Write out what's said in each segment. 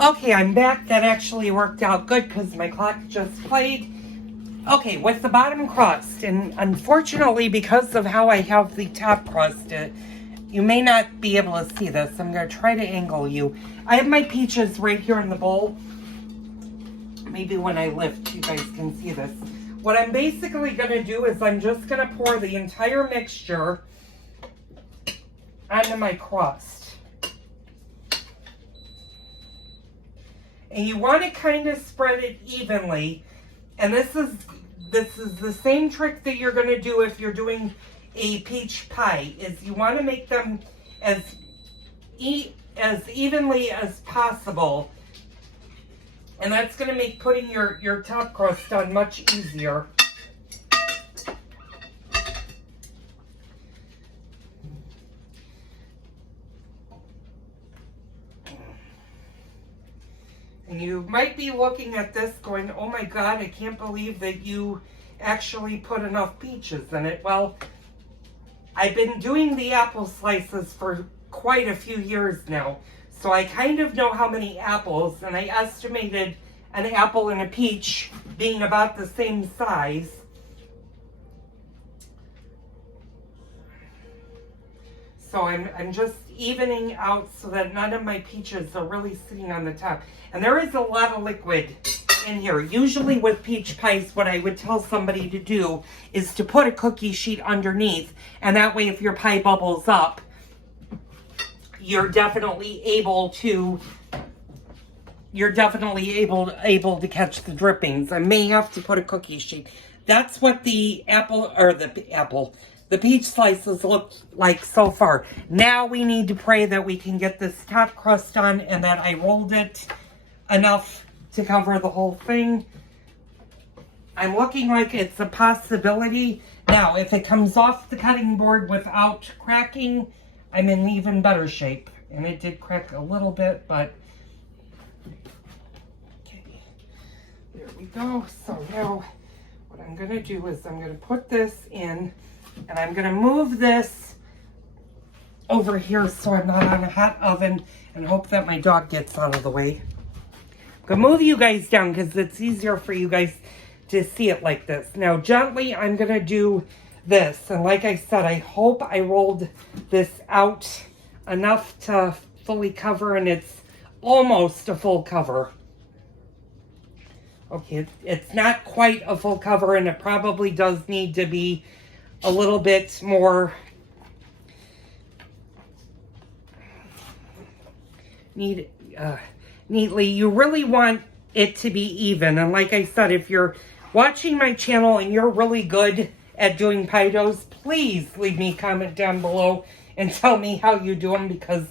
Okay, I'm back. That actually worked out good because my clock just played. Okay, with the bottom crust, and unfortunately, because of how I have the top crust, you may not be able to see this. I'm going to try to angle you. I have my peaches right here in the bowl. Maybe when I lift, you guys can see this. What I'm basically going to do is I'm just going to pour the entire mixture onto my crust. And you want to kind of spread it evenly. And this is the same trick that you're going to do if you're doing a peach pie, is you want to make them as evenly as possible. And that's going to make putting your top crust on much easier. And you might be looking at this going, oh my God, I can't believe that you actually put enough peaches in it. Well, I've been doing the apple slices for quite a few years now. So I kind of know how many apples, and I estimated an apple and a peach being about the same size. So I'm just evening out so that none of my peaches are really sitting on the top. And there is a lot of liquid in here. Usually with peach pies, what I would tell somebody to do is to put a cookie sheet underneath, and that way if your pie bubbles up, you're definitely able to catch the drippings. I may have to put a cookie sheet. That's what the the peach slices look like so far. Now we need to pray that we can get this top crust on and that I rolled it enough to cover the whole thing. I'm looking like it's a possibility. Now, if it comes off the cutting board without cracking, I'm in even better shape. And it did crack a little bit, but okay, there we go. So now what I'm going to do is I'm going to put this in, and I'm going to move this over here so I'm not on a hot oven, and hope that my dog gets out of the way. I'm going to move you guys down because it's easier for you guys to see it like this. Now gently I'm going to do this, and like I said, I hope I rolled this out enough to fully cover, and it's almost a full cover. Okay, it's not quite a full cover, and it probably does need to be a little bit more neatly. You really want it to be even, and like I said, if you're watching my channel and you're really good at doing pie doughs, please leave me a comment down below and tell me how you do them, because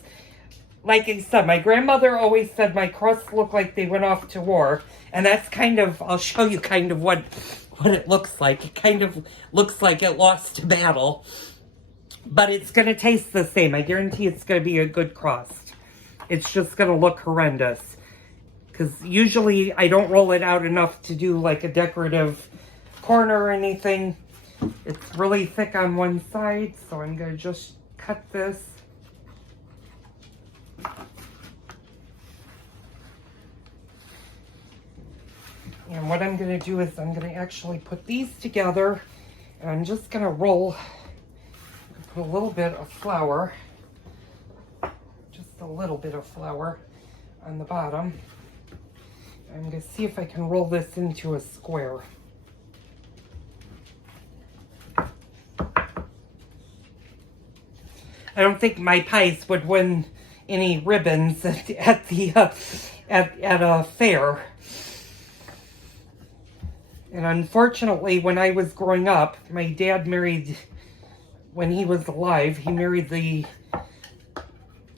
like I said, my grandmother always said my crusts look like they went off to war, and that's kind of, I'll show you kind of what it looks like. It kind of looks like it lost a battle, but it's going to taste the same. I guarantee it's going to be a good crust. It's just going to look horrendous, because usually I don't roll it out enough to do like a decorative corner or anything. It's really thick on one side, so I'm going to just cut this. And what I'm going to do is I'm going to actually put these together, and I'm just going to roll, put a little bit of flour, just a little bit of flour on the bottom. I'm going to see if I can roll this into a square. I don't think my pies would win any ribbons at a fair. And unfortunately, when I was growing up, my dad married, when he was alive, he married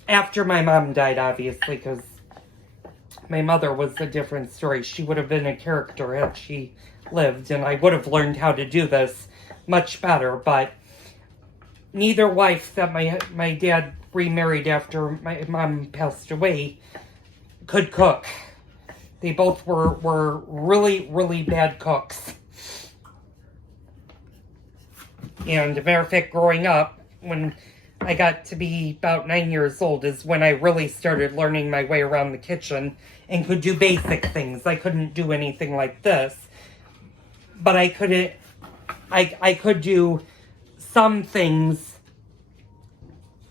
after my mom died, obviously, because my mother was a different story. She would have been a character had she lived, and I would have learned how to do this much better, but neither wife that my dad remarried after my mom passed away could cook. They both were really, really bad cooks. And as a matter of fact, growing up, when I got to be about 9 years old is when I really started learning my way around the kitchen and could do basic things. I couldn't do anything like this, but I could do some things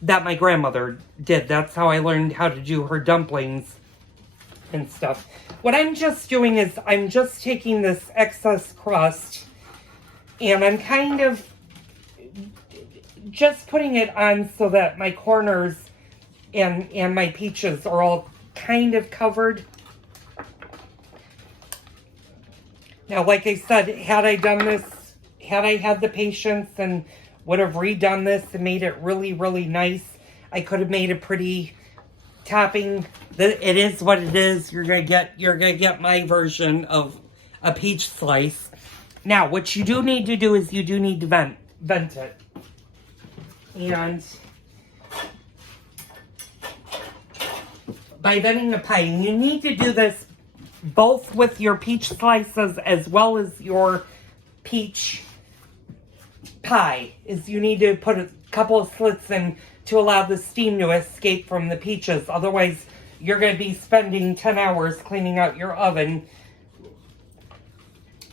that my grandmother did. That's how I learned how to do her dumplings and stuff. What I'm just doing is I'm just taking this excess crust and I'm kind of just putting it on so that my corners and my peaches are all kind of covered. Now, like I said, had I done this, had I had the patience and would have redone this and made it really, really nice, I could have made a pretty topping. It is what it is. You're gonna get my version of a peach slice. Now, what you do need to do is you do need to vent it. And by venting a pie, and you need to do this both with your peach slices as well as your peach pie, is you need to put a couple of slits in to allow the steam to escape from the peaches. Otherwise, you're going to be spending 10 hours cleaning out your oven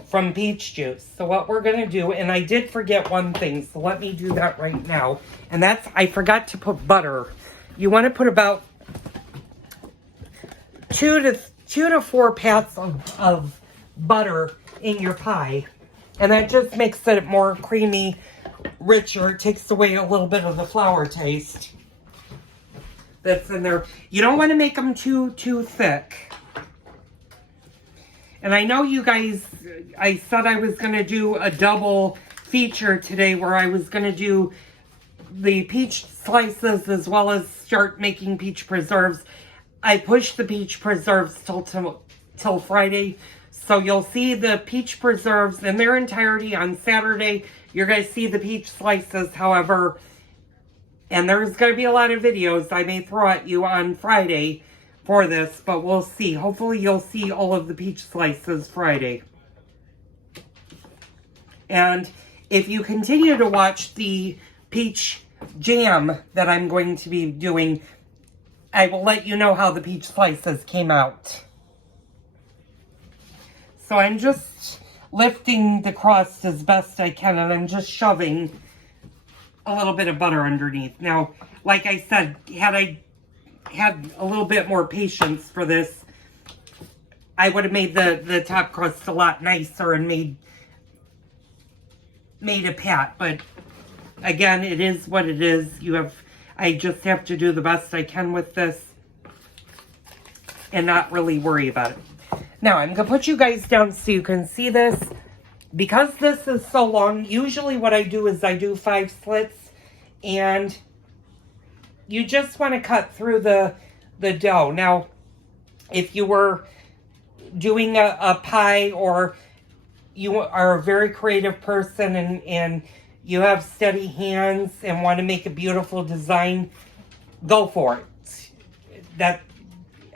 from peach juice. So what we're going to do, and I did forget one thing, so let me do that right now. And that's, I forgot to put butter. You want to put about 2 to 4 pats of butter in your pie. And that just makes it more creamy, richer. It takes away a little bit of the flour taste that's in there. You don't want to make them too thick. And I know you guys, I said I was going to do a double feature today where I was going to do the peach slices as well as start making peach preserves. I pushed the peach preserves till Friday. So you'll see the peach preserves in their entirety on Saturday. You're going to see the peach slices, however, and there's going to be a lot of videos I may throw at you on Friday for this, but we'll see. Hopefully you'll see all of the peach slices Friday. And if you continue to watch the peach jam that I'm going to be doing, I will let you know how the peach slices came out. So I'm just lifting the crust as best I can, and I'm just shoving a little bit of butter underneath. Now, like I said, had I had a little bit more patience for this, I would have made the top crust a lot nicer and made a pat. But again, it is what it is. I just have to do the best I can with this and not really worry about it. Now, I'm going to put you guys down so you can see this. Because this is so long, usually what I do is I do 5 slits. And you just want to cut through the dough. Now, if you were doing a pie or you are a very creative person and you have steady hands and want to make a beautiful design, go for it.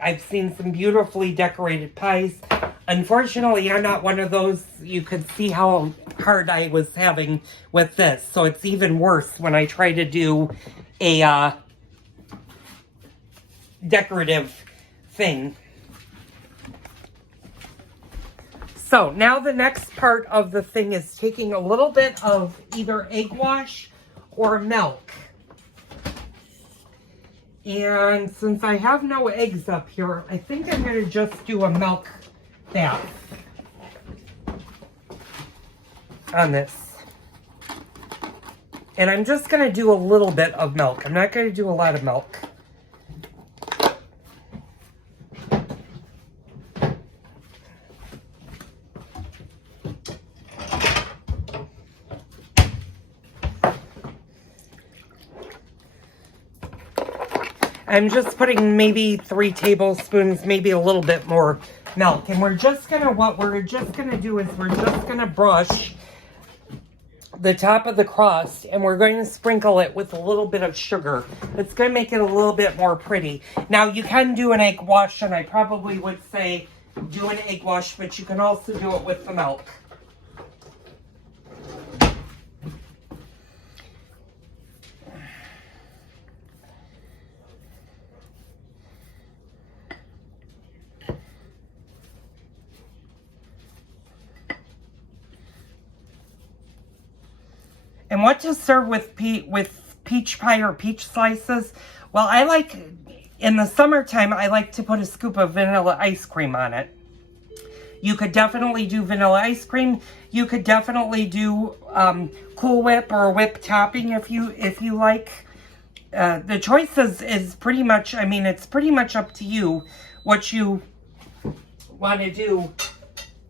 I've seen some beautifully decorated pies. Unfortunately, I'm not one of those. You could see how hard I was having with this. So it's even worse when I try to do a decorative thing. So now the next part of the thing is taking a little bit of either egg wash or milk. And since I have no eggs up here, I think I'm going to just do a milk bath on this. And I'm just going to do a little bit of milk. I'm not going to do a lot of milk. I'm just putting maybe 3 tablespoons, maybe a little bit more milk. And what we're just gonna do is we're just gonna brush the top of the crust and we're going to sprinkle it with a little bit of sugar. It's gonna make it a little bit more pretty. Now you can do an egg wash, and I probably would say do an egg wash, but you can also do it with the milk. And what to serve with peach pie or peach slices? Well, I like, in the summertime, I like to put a scoop of vanilla ice cream on it. You could definitely do vanilla ice cream. You could definitely do Cool Whip or a whip topping if you like. The choice is pretty much, I mean, it's pretty much up to you what you want to do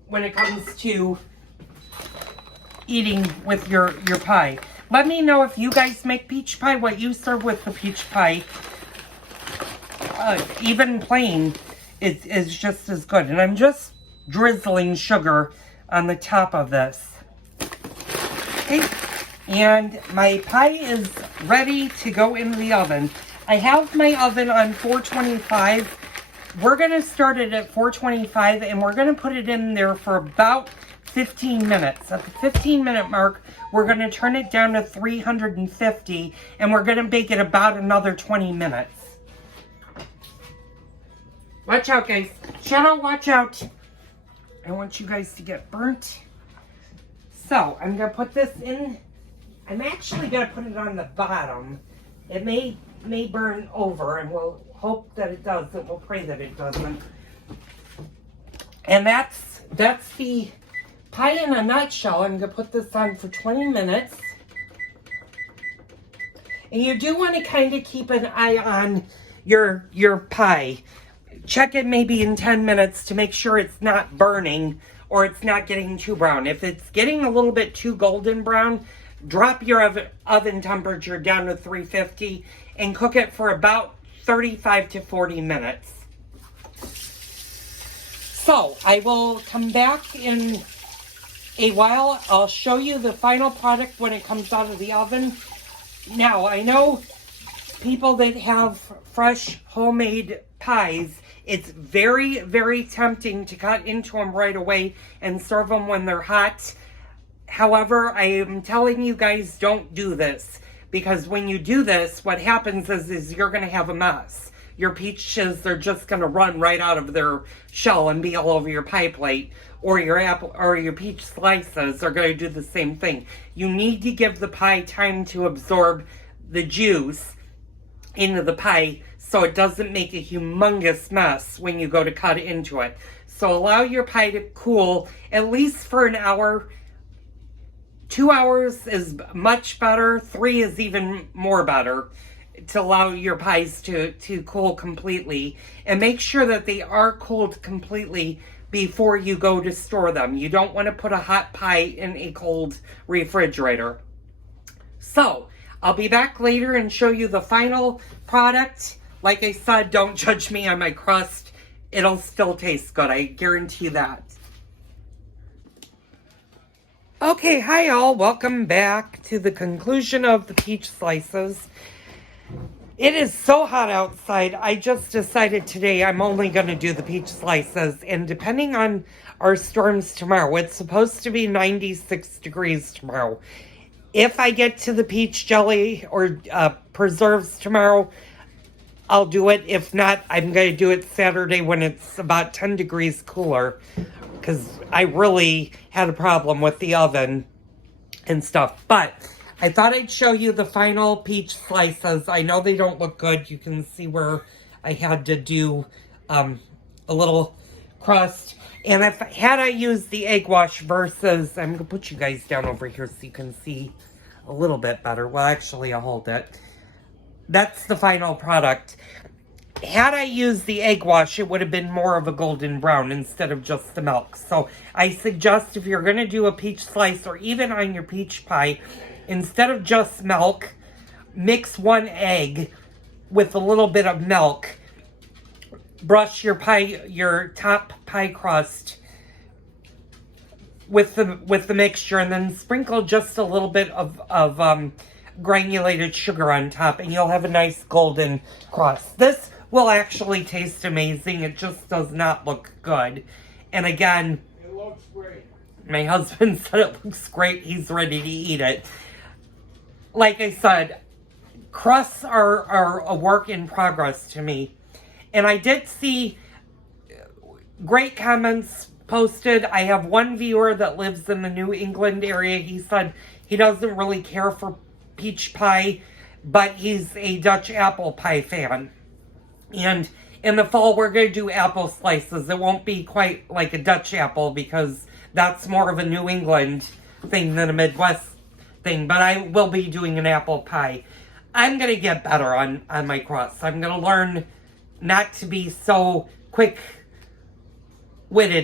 when it comes to eating with your pie. Let me know if you guys make peach pie, what you serve with the peach pie. Even plain is just as good. And I'm just drizzling sugar on the top of this. Okay, and my pie is ready to go in the oven. I have my oven on 425. We're going to start it at 425 and we're going to put it in there for about 15 minutes. At the 15-minute mark, we're going to turn it down to 350 and we're going to bake it about another 20 minutes. Watch out, guys. Shadow, watch out. I don't want you guys to get burnt. So, I'm going to put this in. I'm actually going to put it on the bottom. It may burn over, and we'll hope that it doesn't. We'll pray that it doesn't. And that's the pie in a nutshell. I'm going to put this on for 20 minutes. And you do want to kind of keep an eye on your pie. Check it maybe in 10 minutes to make sure it's not burning or it's not getting too brown. If it's getting a little bit too golden brown, drop your oven temperature down to 350 and cook it for about 35 to 40 minutes. So, I will come back in a while. I'll show you the final product when it comes out of the oven. Now, I know people that have fresh homemade pies, it's very, very tempting to cut into them right away and serve them when they're hot. However, I am telling you guys, don't do this. Because when you do this, what happens is you're going to have a mess. Your peaches, they're just going to run right out of their shell and be all over your pie plate. Or your apple or your peach slices are going to do the same thing. You need to give the pie time to absorb the juice into the pie so it doesn't make a humongous mess when you go to cut into it. So allow your pie to cool at least for an hour. 2 hours is much better. 3 is even more better to allow your pies to cool completely. And make sure that they are cooled completely before you go to store them. You don't want to put a hot pie in a cold refrigerator. So, I'll be back later and show you the final product. Like I said, don't judge me on my crust. It'll still taste good. I guarantee that. Okay, hi all. Welcome back to the conclusion of the peach slices. It is so hot outside. I just decided today I'm only going to do the peach slices. And depending on our storms tomorrow, it's supposed to be 96 degrees tomorrow. If I get to the peach jelly or preserves tomorrow, I'll do it. If not, I'm going to do it Saturday when it's about 10 degrees cooler. Because I really had a problem with the oven and stuff. But I thought I'd show you the final peach slices. I know they don't look good. You can see where I had to do a little crust. And had I used the egg wash versus, I'm going to put you guys down over here so you can see a little bit better. Well, actually, I'll hold it. That's the final product. Had I used the egg wash, it would have been more of a golden brown instead of just the milk. So I suggest if you're going to do a peach slice or even on your peach pie, instead of just milk, mix 1 egg with a little bit of milk. Brush your top pie crust with the mixture, and then sprinkle just a little bit of granulated sugar on top, and you'll have a nice golden crust. This will actually taste amazing. It just does not look good. And again, it looks great. My husband said it looks great. He's ready to eat it. Like I said, crusts are a work in progress to me. And I did see great comments posted. I have one viewer that lives in the New England area. He said he doesn't really care for peach pie, but he's a Dutch apple pie fan. And in the fall, we're going to do apple slices. It won't be quite like a Dutch apple because that's more of a New England thing than a Midwest thing. But I will be doing an apple pie. I'm going to get better on my crusts. I'm going to learn not to be so quick-witted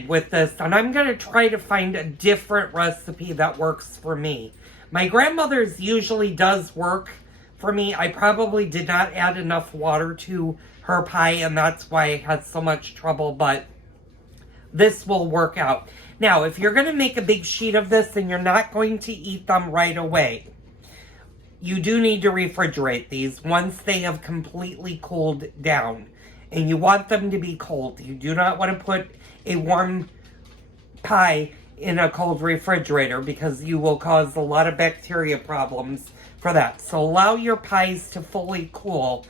with this. And I'm going to try to find a different recipe that works for me. My grandmother's usually does work for me. I probably did not add enough water to her pie, and that's why I had so much trouble, but this will work out. Now, if you're going to make a big sheet of this and you're not going to eat them right away, you do need to refrigerate these once they have completely cooled down. And you want them to be cold. You do not want to put a warm pie in a cold refrigerator because you will cause a lot of bacteria problems for that. So allow your pies to fully cool,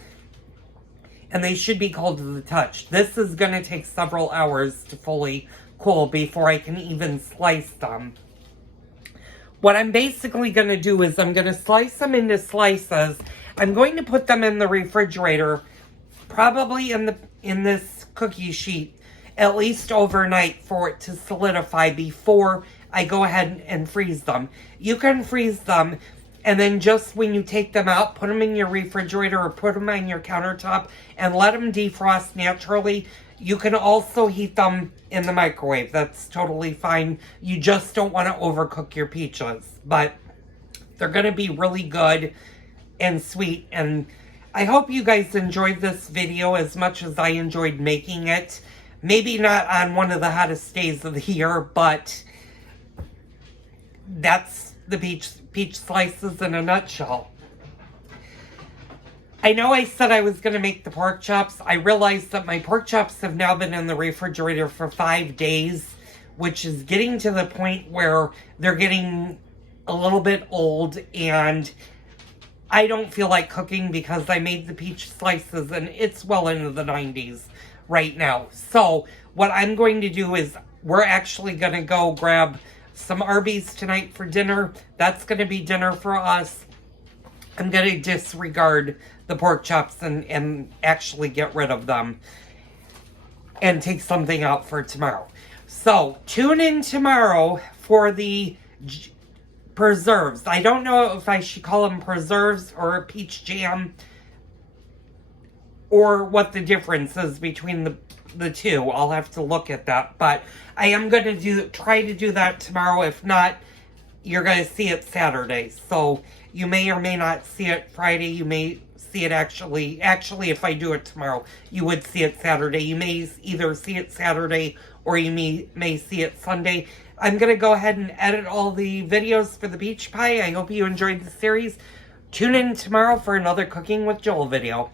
and they should be cold to the touch. This is going to take several hours to fully cool before I can even slice them. What I'm basically going to do is I'm going to slice them into slices. I'm going to put them in the refrigerator, probably in this cookie sheet, at least overnight for it to solidify before I go ahead and freeze them. You can freeze them, and then just when you take them out, put them in your refrigerator or put them on your countertop and let them defrost naturally. You can also heat them in the microwave. That's totally fine. You just don't want to overcook your peaches. But they're going to be really good and sweet. And I hope you guys enjoyed this video as much as I enjoyed making it. Maybe not on one of the hottest days of the year, but that's the peach slices in a nutshell. I know I said I was going to make the pork chops. I realized that my pork chops have now been in the refrigerator for 5 days, which is getting to the point where they're getting a little bit old, and I don't feel like cooking because I made the peach slices and it's well into the 90s right now. So what I'm going to do is we're actually going to go grab some Arby's tonight for dinner. That's going to be dinner for us. I'm going to disregard the pork chops and actually get rid of them and take something out for tomorrow. So tune in tomorrow for the preserves. I don't know if I should call them preserves or peach jam or what the difference is between the two. I'll have to look at that, but I am going to try to do that tomorrow. If not, you're going to see it Saturday. So you may or may not see it Friday. You may see it actually, if I do it tomorrow, you would see it Saturday. You may either see it Saturday or you may see it Sunday. I'm going to go ahead and edit all the videos for the peach pie. I hope you enjoyed the series. Tune in tomorrow for another Cooking with Joel video.